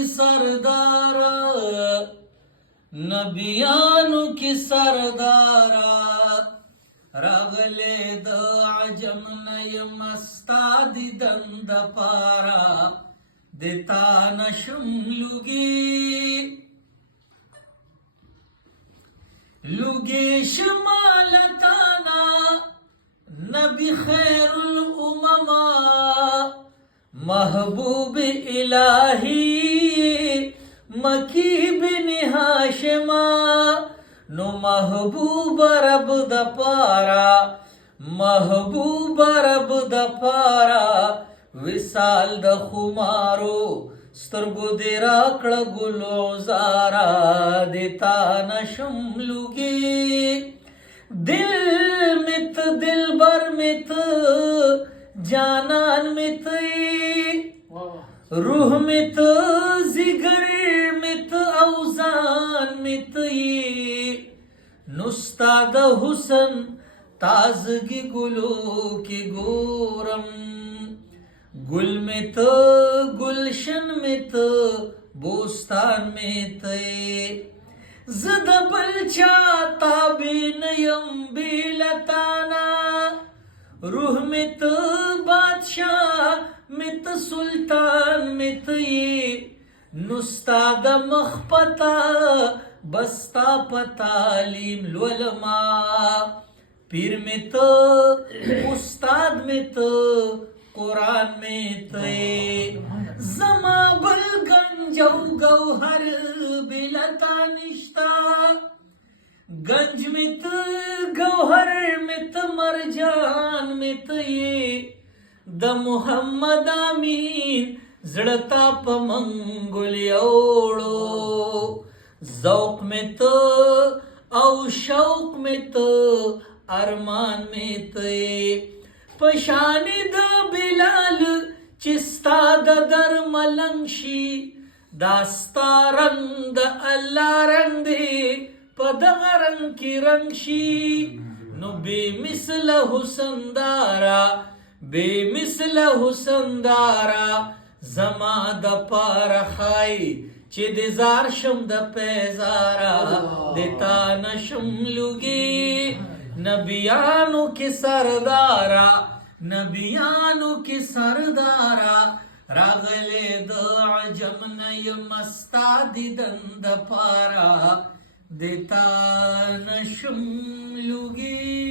کی سردارا نبیانو کی سردارا راغلے د عجم نیم استاد دند پارا دیتا نشم لگی شمالتانا نبی خیر الامم محبوب الہی مکی بن ہاشما نو محبوب رب د پارا وصال د خمارو سترګو دې راکړه ګلو زارا دیتا نشم لګي دل مت دلبر مت جانان مت روح مت زیگر مت اوزان مت نستاد حسن تازگی گلو کی گورم گل میں تو گلشن میں تو بوستان میں تے زد بلچا تابین یم بیلتانا روح میں تو بادشاہ میں تو سلطان میں تے نستاد مخپتا بستا پتالیم لولما پیر میں تو استاد میں تو قرآن میں تے زما بل گنجو گوہر بلتا نشتا گنج میں تو گوہر میں تو مرجان میں تے د محمد امین زڑتا پمنگل یوڑو ذوق میں تو او شوق میں تو ارمان میں تے پشانی د بلال چستا د در ملنگ شی داستا رنگ د اللہ رنگ دے پدغ رنگ کی رنگ شی نو بے مثل حسن دارا زما د پار خائی چی د زار شم د پیزارا دیتا نشم لگی نبیانو کی سردارا راغلے د عجم نیم استاد دند پارا دیتا نشم لگی